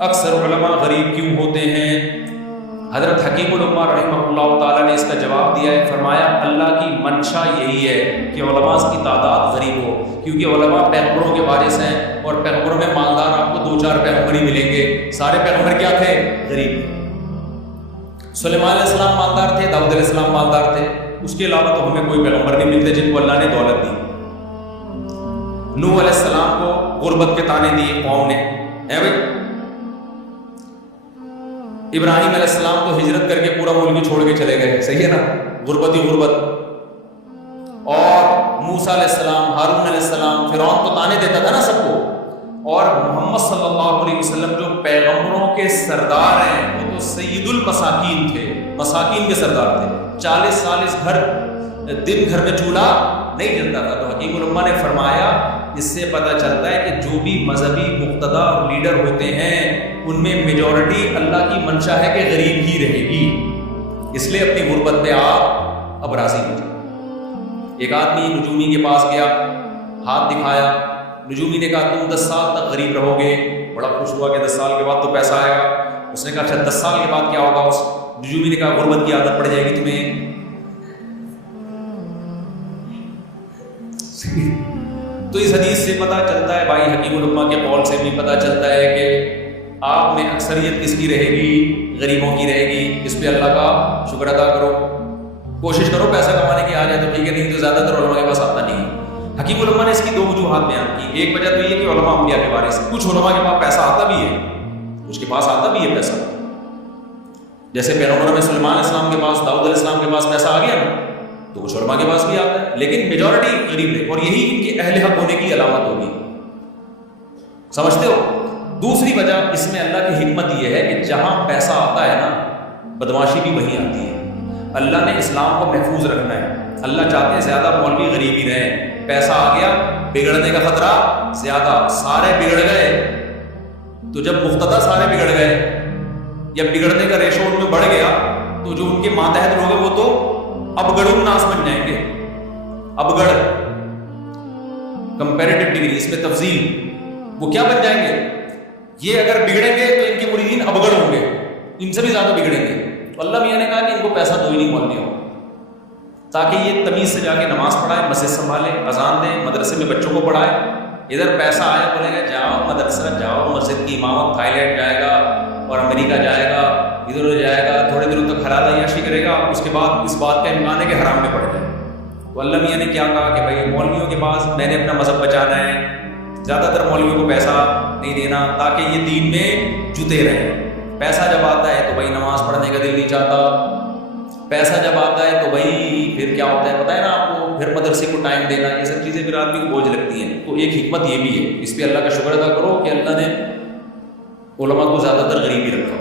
اکثر علماء غریب کیوں ہوتے ہیں؟ حضرت حکیم الامہ رحمہ اللہ تعالیٰ نے اس کا جواب دیا ہے، فرمایا اللہ کی منشا یہی ہے کہ علماء کی تعداد غریب ہو، کیونکہ علماء پیغمبروں کے وارث ہیں، اور پیغمبروں میں مالدار آپ کو 2-4 پیغمبر ہی ملیں گے، سارے پیغمبر کیا تھے؟ غریب۔ سلیمان علیہ السلام مالدار تھے، داؤد علیہ السلام مالدار تھے، اس کے علاوہ تو ہمیں کوئی پیغمبر نہیں ملتے جن کو اللہ نے دولت دی۔ نوح علیہ السلام کو غربت کے تانے دیے قوم نے، ہے بھائی۔ ابراہیم علیہ السلام تو ہجرت کر کے پورا ملک ہی چھوڑ کے چلے گئے، صحیح ہے نا، غربت ہی غربت۔ اور موسیٰ علیہ السلام، ہارون علیہ السلام، فرعون تو تانے دیتا تھا نا سب کو، اور محمد صلی اللہ علیہ وسلم جو پیغمبروں کے سردار ہیں وہ تو سید المساکین تھے، مساکین کے سردار تھے۔ 40 سال اس دن گھر میں چولہا نہیں جلتا تھا۔ تو حکیم الامہ نے فرمایا اس سے پتہ چلتا ہے کہ جو بھی مذہبی مقتدا اور لیڈر ہوتے ہیں ان میں میجورٹی اللہ کی منشا ہے کہ غریب ہی رہے گی، اس لیے اپنی غربت پہ آپ اب راضی ہو جائیں۔ ایک آدمی نجومی کے پاس گیا، ہاتھ دکھایا، نجومی نے کہا تم 10 سال تک غریب رہو گے، بڑا خوش ہوا کہ 10 سال کے بعد تو پیسہ آئے گا۔ اس نے کہا اچھا 10 سال کے بعد کیا ہوگا؟ اس نجومی نے کہا غربت کی عادت پڑ جائے گی تمہیں۔ تو اس حدیث سے پتہ چلتا ہے بھائی، حکیم الامہ کے قول سے بھی پتہ چلتا ہے کہ آپ میں اکثریت کس کی رہے گی؟ غریبوں کی رہے گی۔ اس پہ اللہ کا شکر ادا کرو، کوشش کرو پیسہ کمانے کی آ جائے تو ٹھیک ہے، نہیں تو زیادہ تر علماء کے پاس آتا نہیں ہے۔ حکیم الامہ نے اس کی 2 وجوہات بیان کی۔ ایک وجہ تو یہ کہ علماء انبیاء کے وارث ہیں، کچھ علماء کے پاس پیسہ آتا بھی ہے، اس کے پاس آتا بھی ہے پیسہ، جیسے پیغمبروں میں سلیمان علیہ السلام کے پاس، داؤد علیہ السلام کے پاس پیسہ آ گیا نا، تو کچھ علماء کے پاس بھی آتا ہے، لیکن میجورٹی غریب ہے، اور یہی ان کے اہل حق ہونے کی علامت ہوگی، سمجھتے ہو؟ دوسری وجہ اس میں اللہ کی حکمت یہ ہے کہ جہاں پیسہ آتا ہے نا، بدماشی بھی وہیں آتی ہے۔ اللہ نے اسلام کو محفوظ رکھنا ہے، اللہ چاہتے ہیں زیادہ مولوی غریب ہی رہیں، پیسہ آ گیا بگڑنے کا خطرہ زیادہ، سارے بگڑ گئے، تو جب مقتدا سارے بگڑ گئے یا بگڑنے کا ریشو ان میں بڑھ گیا تو جو ان کے ماتحت لوگ ہیں وہ تو ابگڑ الناس بن جائیں گے۔ ابگڑ کمپیریٹیو ڈگری، اس میں تفضیل، وہ کیا بن جائیں گے؟ یہ اگر بگڑیں گے تو ان کے مریدین ابگڑ ہوں گے، ان سے بھی زیادہ بگڑیں گے۔ تو اللہ میاں نے کہا کہ ان کو پیسہ دو ہی نہیں مولوی ہو، تاکہ یہ تمیز سے جا کے نماز پڑھائے، مسجد سنبھالے، اذان دیں، مدرسے میں بچوں کو پڑھائے۔ ادھر پیسہ آیا بولے گا جاؤ مدرسہ، جاؤ مسجد کی امامت، تھائی لینڈ جائے گا اور امریکہ جائے گا، ادھر ادھر جائے گا، تھوڑے دنوں تک حلال عیاشی کرے گا، اس کے بعد اس بات کا امکان ہے کہ حرام میں پڑ جائے۔ تو اللہ میاں نے کیا کہا کہ بھائی مولویوں کے پاس میں نے اپنا مذہب بچانا ہے، زیادہ تر مولویوں کو پیسہ نہیں دینا تاکہ یہ دین میں جتے رہیں۔ پیسہ جب آتا ہے تو بھائی نماز پڑھنے کا دل نہیں چاہتا، پیسہ جب آتا ہے تو بھائی پھر کیا ہوتا ہے پتہ ہے نا آپ کو، پھر مدرسے کو ٹائم دینا، یہ سب چیزیں پھر آدمی کو بوجھ لگتی ہیں۔ تو ایک حکمت یہ بھی ہے، اس پہ اللہ کا شکر ادا کرو کہ اللہ نے علماء کو زیادہ تر غریب ہی رکھا۔